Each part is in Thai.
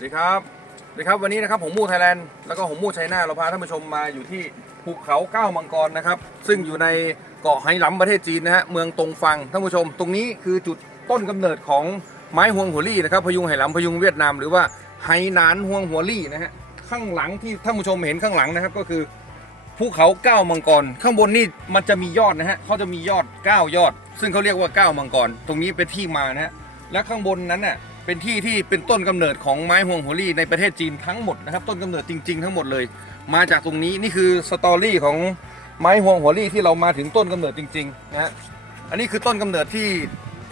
วัสดีครับ สวัสดีครับวันนี้นะครับผมมู่ไทยแลนด์แล้วก็ผมมู่ไชน่าเราพาท่านผู้ชมมาอยู่ที่ภูเขาเก้ามังกรนะครับ ซึ่งอยู่ในเกาะไหหลำประเทศจีนนะฮะเมืองตงฟังท่านผู้ชม ตรงนี้คือจุดต้นกำเนิดของไม้ฮวงหัวลี่นะครับพยุงไหหลำพยุงเวียดนามหรือว่าไหหนานฮวงหัวลี่นะฮะข้างหลังที่ท่านผู้ชมเห็นข้างหลังนะครับก็คือภูเขาเก้ามังกรข้างบนนี่มันจะมียอดนะฮะเขาจะมียอดเก้ายอด ซึ่งเขาเรียกว่าเก้ามังกร ตรงนี้เป็นที่มานะฮะและข้างบนนั้นน่ะ เป็นที่ที่เป็นต้นกำเนิดของไม้ฮวงหัวลี่ในประเทศจีนทั้งหมดนะครับ ต้นกำเนิดจริง ๆ ทั้งหมดเลย มาจากตรงนี้นี่คือสตอรี่ของไม้ฮวงหัวลี่ที่เรามาถึงต้นกำเนิดจริงๆนะฮะอันนี้คือต้นกำเนิดที่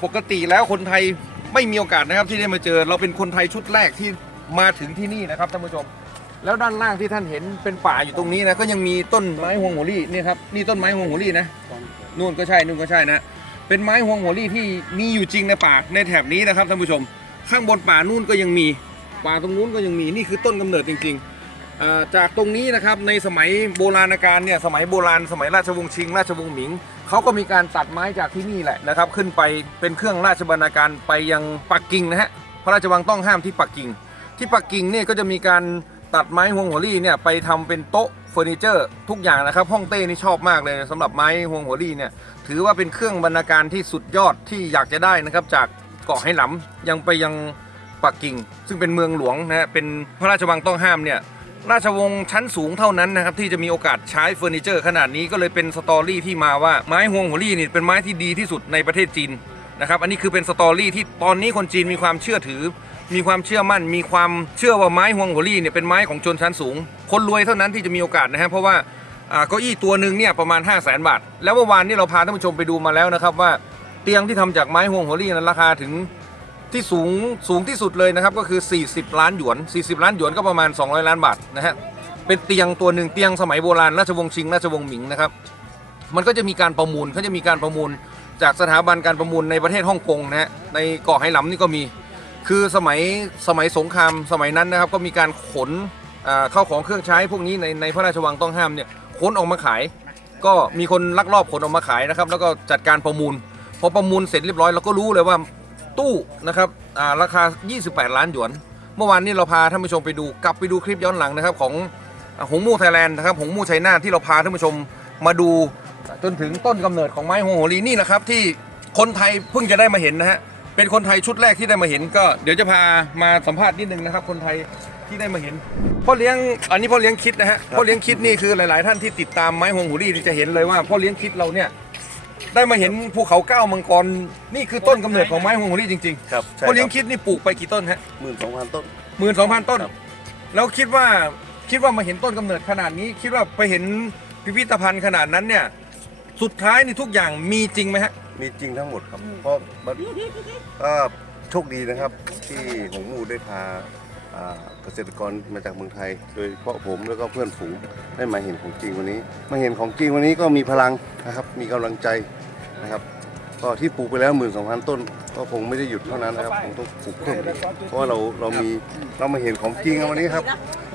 ปกติแล้วคนไทยไม่มีโอกาสนะครับที่ได้มาเจอ เราเป็นคนไทยชุดแรกที่มาถึงที่นี่นะครับท่านผู้ชม แล้วด้านล่างที่ท่านเห็นเป็นป่าอยู่ตรงนี้นะก็ยังมีต้นไม้ฮวงหัวลี่นี่ครับนี่ต้นไม้ฮวงหัวลี่นะนู่นก็ใช่นู่นก็ใช่นะเป็นไม้ฮวงหัวลี่ที่มีอยู่จริงในป่าในแถบนี้นะครับท่านผู้ชม ข้างบนป่านู่นก็ยังมีป่าตรงนู้นก็ยังมีนี่คือต้นกำเนิดจริงๆจากตรงนี้นะครับในสมัยโบราณกาลเนี่ยสมัยโบราณสมัยราชวงศ์ชิง ราชวงศ์หมิงเขาก็มีการตัดไม้จากที่นี่แหละนะครับ ขึ้นไปเป็นเครื่องราชบรรณาการไปยังปักกิ่งนะฮะพระราชวังต้องห้ามที่ปักกิ่ง ที่ปักกิ่งเนี่ยก็จะมีการตัดไม้ฮวงหัวลี่เนี่ยไปทำเป็นโต๊ะเฟอร์นิเจอร์ทุกอย่างนะครับฮ่องเต้นี่ชอบมากเลยสำหรับไม้ฮวงหัวลี่เนี่ยถือว่าเป็นเครื่องบรรณาการที่สุดยอดที่อยากจะได้นะครับจาก เกาะไหหลำยังไปยังปักกิ่ง ซึ่งเป็นเมืองหลวงนะฮะเป็นพระราชวังต้องห้ามเนี่ยราชวงศ์ชั้นสูงเท่านั้นนะครับที่จะมีโอกาสใช้เฟอร์นิเจอร์ ขนาดนี้ก็เลยเป็นสตอรี่ที่มาว่าไม้ฮวงหัวลี่นี่เป็นไม้ที่ดีที่สุดในประเทศจีนนะครับอันนี้คือเป็นสตอรี่ที่ตอนนี้คนจีนมีความเชื่อถือ มีความเชื่อมั่น มีความเชื่อว่าไม้ฮวงหัวลี่เนี่ยเป็นไม้ของชนชั้นสูง คนรวยเท่านั้นที่จะมีโอกาสนะฮะเพราะว่าเก้าอี้ตัวหนึ่งเนี่ยประมาณ 5 0 0แสนบาท แล้วเมื่อวานนี้เราพาท่านผู้ชมไปดูมาแล้วนะครับว่า ตียงที่ทำจากไม้ฮวงหัวลี่นั้นราคาถึงที่สูงสูงที่สุดเลยนะครับก็คือ 40 ล้านหยวน 40 ล้านหยวนก็ประมาณ 200 ล้านบาทนะฮะเป็นเตียงตัวหนึ่งเตียงสมัยโบราณราชวงศ์ชิงราชวงศ์หมิงนะครับมันก็จะมีการประมูลเขาจะมีการประมูลจากสถาบันการประมูลในประเทศฮ่องกงนะฮะในเกาะไหหลำนี่ก็มี คือสมัยสมัยสงครามสมัยนั้นนะครับก็มีการขนเข้าของเครื่องใช้พวกนี้ในในพระราชวังต้องห้ามเนี่ยขนออกมาขาย ก็มีคนลักลอบขนออกมาขายนะครับแล้วก็จัดการประมูล พอประมูลเสร็จเรียบร้อยเราก็รู้เลยว่าตู้นะครับาราคา 28 ล้านหยวน เมื่อวานนี้เราพาท่านผู้ชมไปดูกลับไปดูคลิปย้อนหลังนะครับของหงมู่ไทยแลนด์นะครับหงมู่ไชน่าที่เราพาท่านผู้ชมมาดูจนถึงต้นกำเนิดของไม้ฮวงโหรีนี่นะครับที่คนไทยเพิ่งจะได้มาเห็นนะฮะเป็นคนไทยชุดแรกที่ได้มาเห็น ก็เดี๋ยวจะพามาสัมภาษณ์นิดนึงนะครับ คนไทยที่ได้มาเห็นพ่อเลี้ยงอันนี้พ่อเลี้ยงคิดนะฮะพ่อเลี้ยงคิดนี่คือหลาย ๆ ท่านที่ติดตามไม้ฮวงโหรีนี่จะเห็นเลยว่าพ่อเลี้ยงคิดเราเนี่ย ได้มาเห็นภูเขาเก้ามังกรนี่คือต้นกำเนิดของไม้ฮวงโหรีจริงครับๆใช่พ่อเลี้ยงคิดนี่ปลูกไปกี่ต้นฮะหมื่นสองพันต้น หมื่นสองพันต้น ครับ แล้วคิดว่าคิดว่ามาเห็นต้นกำเนิดขนาดนี้ คิดว่าไปเห็นพิพิธภัณฑ์ขนาดนั้นเนี่ยสุดท้ายนี่ทุกอย่างมีจริงไหมฮะ มีจริงทั้งหมดครับ เพราะมันก็โชคดีนะครับ ที่หงมูได้พาอ่า เกษตรกรมาจากเมืองไทย โดยเฉพาะผมแล้วก็เพื่อนฝูงได้มาเห็นของจริงวันนี้ มาเห็นของจริงวันนี้ก็มีพลังนะครับ มีกำลังใจนะครับ ก็ที่ปลูกไปแล้วหมื่นสองพันต้น ก็คงไม่ได้หยุดเท่านั้นนะครับคงต้องปลูกเพิ่มอีกเพราะว่าเราเรามีเรามาเห็นของจริงวันนี้ครับ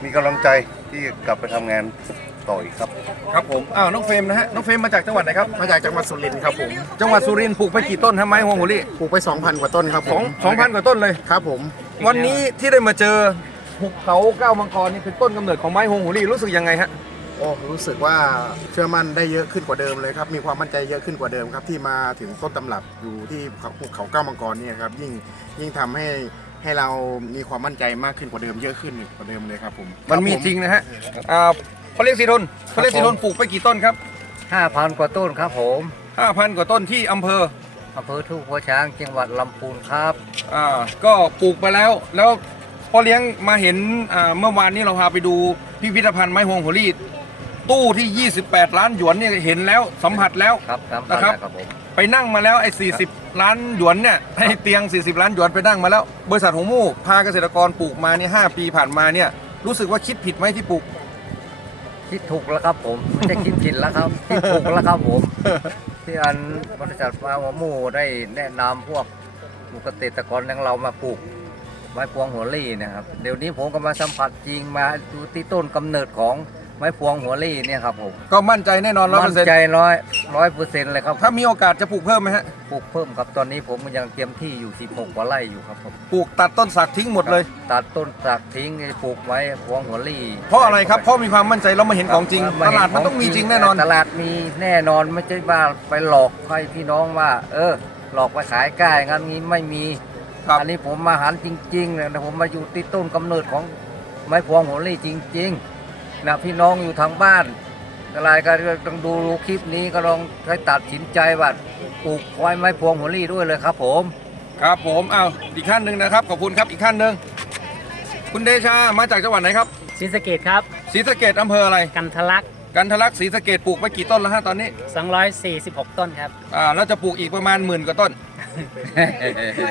มีกำลังใจที่กลับไปทำงานต่ออีกครับครับผมอ้าวน้องเฟรมนะฮะน้องเฟรมมาจากจังหวัดไหนครับมาจากจังหวัดสุรินทร์ครับผมจังหวัดสุรินทร์ปลูกไปกี่ต้นฮะไม้ฮวงโหรี่ปลูกไป 2,000 กว่าต้นครับผสองมสองพันกว่าต้นเลยครับผม วันนี้ที่ได้มาเจอภูเขาเก้ามังกรนี่เป็นต้นกำเนิดของไม้ฮวงโหรี่รู้สึกยังไงฮะ โอ้รู้สึกว่าเชื่อมั่นได้เยอะขึ้นกว่าเดิมเลยครับ มีความมั่นใจเยอะขึ้นกว่าเดิมครับ ที่มาถึงต้นตำรับอยู่ที่ภูเขาเก้ามังกรเนี่ยครับยิ่งยิ่งทำให้ให้เรามีความมั่นใจมากขึ้นกว่าเดิมเยอะขึ้นกว่าเดิมเลยครับผมมันมีคบผจริงนะฮะอ่าพ่อเลี้ยงสีทนพ่อเลี้ยงสีทนปลูกไปกี่ต้นครับ 5,000 กว่าต้นครับผมห้าพันกว่าต้นที่อำเภอ อำเภอทุ่งหัวช้างจังหวัดลำพูนครับอ่าก็ปลูกไปแล้ว แล้วพ่อเลี้ยงมาเห็นอ่าเมื่อวานนี้เราพาไปดูพิพิธภัณฑ์ไม้ฮวงโหรี่ตู้ที่ 28 ล้านหยวนเนี่ยเห็นแล้วสัมผัสแล้วครับครับนะครับครับผมไปนั่งมาแล้วไอ้40 ล้านหยวนเนี่ยให้เตียง 40 ล้านหยวนไปนั่งมาแล้ว บริษัทหงมู่พาเกษตรกรปลูกมาเนี่ย5ปีผ่านมาเนี่ยรู้สึกว่าคิดผิดไหมที่ปลูกคิดถูกแล้วครับผมไม่ใช่คิดผิดแล้วครับคิดถูกแล้วครับผม ที่อันบริษัทมาหัวหมูได้แนะนำพวกเกษตรกรอย่างเรามาปลูกไม้พวงหัวลี่นะครับ เดี๋ยวนี้ผมก็มาสัมผัสจริงมาดูที่ต้นกำเนิดของ ไม้พวงหัวลี่เนี่ยครับผมก็มั่นใจแน่นอนร้อยเปอมั่ร์เซ็นนต์ใจร้อยร้อยเปอร์เซ็นต์เลยครับถ้ามีโอกาสจะปลูกเพิ่มไหมฮะปลูกเพิ่มครับตอนนี้ผมยังเตรียมที่อยู่ 16กว่าไร่อยู่ครับผมปลูกตัดต้นสักทิ้งหมดเลย ตัดต้นสักทิ้งปลูกไว้พวงหัวลี่เพราะอะไรครับเพราะมีความมั่นใจเรามาเห็นของจริงตลาดมันต้องมีจริงแน่นอน ตลาดมีแน่นอนไม่ใช่ว่าไปหลอกให้พี่น้องว่า เออ หลอกไปขายใกล้งั้นนี้ไม่มีครับ อันนี้ผมมาหันจริงๆเลยนะผมมาอยู่ที่ต้นกำเนิดของไม้พวงหัวลี่จริง ๆ นะพี่น้องอยู่ทางบ้านอะไรก็ต้องดูคลิปนี้ก็ลองใช้ตัดสินใจว่าปลูกไว้ไม้พวงหัวลี่ด้วยเลยครับผม ครับผมอ้าวอีกขั้นหนึ่งนะครับขอบคุณครับอีกขั้นหนึ่งคุณเดชามาจากจังหวัดไหนครับศรีสะเกดครับศรีสะเกดอำเภออะไร กันทะลัก กันทะลักศรีสะเกดปลูกไปกี่ต้นแล้วฮะตอนนี้246 ต้นครับ อ่าแล้วจะปลูกอีกประมาณหมื่นกว่าต้น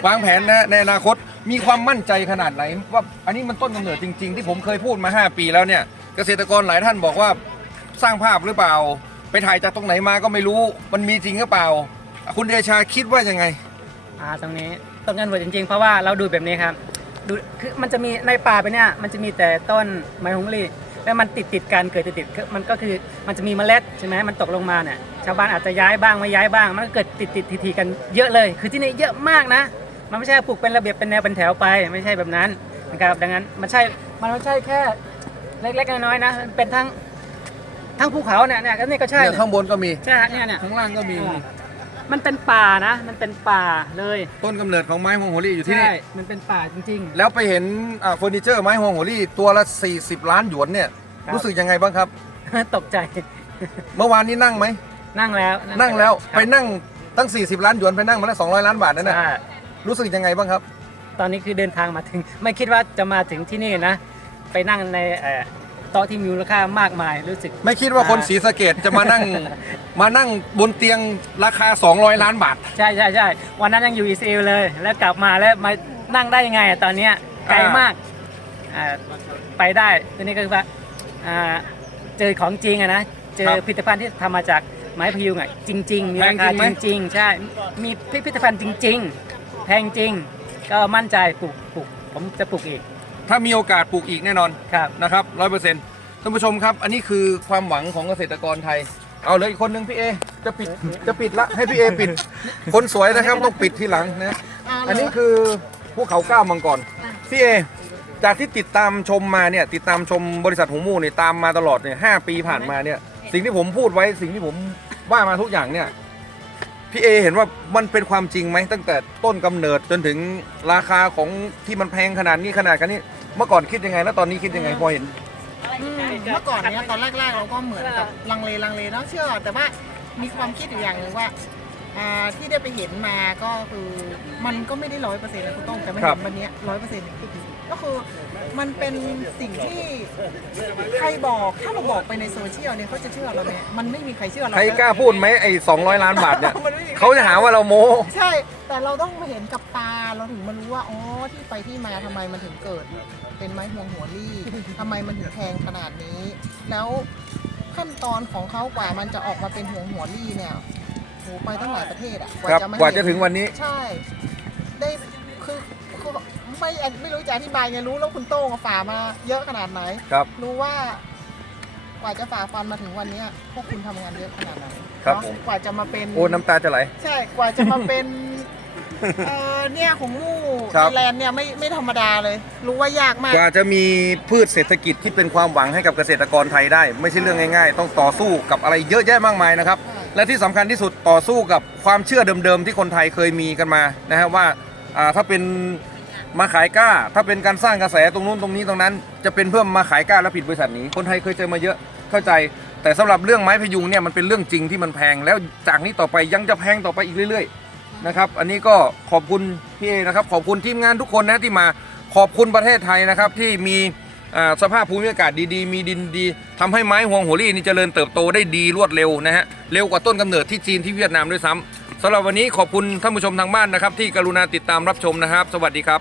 วางแผนนะในอนาคตมีความมั่นใจขนาดไหน ว่าอันนี้มันต้นกำเนิดจริง ๆ ที่ผมเคยพูดมา 5 ปีแล้วเนี่ย เกษตรกรหลายท่านบอกว่าสร้างภาพหรือเปล่า ไปถ่ายจากตรงไหนมาก็ไม่รู้ มันมีจริงหรือเปล่า คุณเดชาคิดว่ายังไง อ่าตรงนี้ต้นกันเวิร์ดจริงๆ เพราะว่าเราดูแบบนี้ครับดูคือมันจะมีในป่าไปเนี่ยมันจะมีแต่ต้นไม้ฮงลี่แล้วมันติดติดกันเกิดติดติดมันก็คือมันจะมีเมล็ดใช่ไหมมันตกลงมาเนี่ยชาวบ้านอาจจะย้ายบ้างไม่ย้ายบ้าง มันก็เกิดติดติดทีๆกันเยอะเลย คือที่นี่เยอะมากนะ มันไม่ใช่ปลูกเป็นระเบียบเป็นแนวเป็นแถวไป ไม่ใช่แบบนั้นนะครับดังนั้นมันใช่มันไม่ใช่แค่ เล็กๆน้อยๆนะมันเป็นทั้งทั้งภูเขาเนี่ยเนี่ยก็นี่ก็ใช่เนี่ยข้างบนก็มีใช่ฮะเนี่ยเนี่ยข้างล่างก็มีอ่ามันเป็นป่านะ มันเป็นป่าเลยต้นกำเนิดของไม้ฮวงโหรี่อยู่ที่นี่ ใช่มันเป็นป่าจริง แล้วไปเห็นอ่าเฟอร์นิเจอร์ไม้ฮวงโหรี่ตัวละ 40 ล้านหยวนเนี่ย ครับ รู้สึกยังไงบ้างครับ ๆ ตกใจเมื่อวานนี้นั่งไหม นั่งแล้วนั่งแล้วครับไปนั่งตั้ง 40 ล้านหยวนไปนั่งมาแล้ว200 ล้านบาทนั่นน่ะใช่รู้สึกยังไงบ้างครับ ตอนนี้คือเดินทางมาถึง ไม่คิดว่าจะมาถึงที่นี่นะ ไปนั่งในเอ่อโต๊ะที่มีมูลค่ามากมายรู้สึก ไม่คิดว่าคนศรีสะเกดจะมานั่ง มานั่งบนเตียงราคา 200 ล้านบาท ใช่ใช่ใช่วันนั้นยังอยู่อิสราเอลเลย แล้วกลับมาแล้วมานั่งได้ยังไงอะตอนเนี้ยไกลมากอ่าไปได้ทีนี้ก็คือว่าอ่าเจอของจริงอะนะเจอครับผลิตภัณฑ์ที่ทำมาจากไม้พยุงอะจริง ๆ มีแพรางคาจริงไหมจริง ๆ ใช่มีพิพิธภัณฑ์จริง ๆ แพงจริง ก็มั่นใจปลูกปลูกผมจะปลูกอีก ถ้ามีโอกาสปลูกอีกแน่นอนครับ นะครับร้อยเปอร์เซ็นต์ท่านผู้ชมครับ อันนี้คือความหวังของเกษตรกรไทย เอาเลยอีกคนนึงพี่เอ จะปิดจะปิดละให้พี่เอปิด คนสวยนะครับต้องปิดทีหลังนะ อันนี้คือภูเขาก้าวมังกรพี่เอ จากที่ติดตามชมมาเนี่ยติดตามชมบริษัทหงมู่เนี่ยตามมาตลอดเนี่ยห้าปีผ่านมาเนี่ยสิ่งที่ผมพูดไว้สิ่งที่ผมว่ามาทุกอย่างเนี่ยพี่เอเห็นว่ามันเป็นความจริงไหมตั้งแต่ต้นกำเนิดจนถึงราคาของที่มันแพงขนาดนี้ขนาดกันนี้ เมื่อก่อนคิดยังไง แล้วตอนนี้คิดยังไงพอเห็น อืมเมื่อก่อนเนี้ยตอนแรกๆเราก็เหมือนกับลังเลลังเลเนาะเชื่อ แต่ว่ามีความคิดอยู่อย่างหนึ่งว่าอ่าที่ได้ไปเห็นมาก็คือมันก็ไม่ได้ร้อยเปอร์เซ็นต์นะคุณต้องแต่มาครัเห็บ นวันเนี้ร้อยเปอร์เซ็นต์ ก็คือมันเป็นสิ่งที่ใครบอกถ้าเราบอกไปในโซเชียลเนี่ยเขาจะเชื่อเราไหมมันไม่มีใครเชื่อเราใครกล้าพูดไหมไอ้200ล้านบาทเนี่ยมันไม่มีใคร เขาจะหาว่าเราโม้ ใช่ แต่เราต้องมาเห็นกับตาเราถึงมารู้ว่าอ๋อที่ไปที่มาทำไมมันถึงเกิด เป็นไม้ห่วงหัวลี่ทำไมมันถึงแพงขนาดนี้ แล้วขั้นตอนของเขากว่ามันจะออกมาเป็นห่วงหัวลี่เนี่ยโหไปตั้งหลายประเทศอะครับมกว่าจะเห็นถึงวันนี้ ใช่ ได้คือคือ ไม่ไม่รู้จะอธิบายไงรู้แล้วคุณโต้งอะฝ่ามาเยอะขนาดไหน ครับ รู้ว่ากว่าจะฝ่าฟันมาถึงวันเนี้ยพวกคุณทำงานเยอะขนาดไหนครับเนาะผม กว่าจะมาเป็นโอ้น้ำตาจะไหล ใช่กว่าจะมาเป็น เออเนี่ยของมู่ครัไทบยแลนด์เนี่ยไม่ไม่ธรรมดาเลย รู้ว่ายากมาก กว่าจะมีพืชเศรษฐกิจที่เป็นความหวังให้กับเกษตรกรไทยได้ ไม่ใช่เรื่องง่ายๆ ต้องต่อสู้กับอะไรเยอะแยะมากมายนะครับ ใช่ และที่สำคัญที่สุดต่อสู้กับความเชื่อเดิมๆ ที่คนไทยเคยมีกันมานะฮะว่าอ่าถ้าเป็น มาขายกล้า ถ้าเป็นการสร้างกระแสตรงนู้นตรงนี้ตรงนั้น จะเป็นเพื่อมาขายกล้าแล้วผิดบริษัทนี้ คนไทยเคยเจอมาเยอะเข้าใจ แต่สำหรับเรื่องไม้พยุงเนี่ยมันเป็นเรื่องจริงที่มันแพง แล้วจากนี้ต่อไปยังจะแพงต่อไปอีกเรื่อยๆนะครับ อันนี้ก็ขอบคุณพี่เอนะครับ ขอบคุณทีมงานทุกคนนะที่มาขอบคุณประเทศไทยนะครับที่มีสภาพภูมิอากาศดีๆ มีดินดีทำให้ไม้ฮวงหัวรี่นี่เจริญเติบโตได้ดีรวดเร็วนะฮะเร็วกว่าต้นกำเนิดที่จีนที่เวียดนามด้วยซ้ำสำหรับวันนี้ขอบคุณท่านผู้ชมทางบ้านนะครับ ที่กรุณาติดตามรับชมนะครับ สวัสดีครับ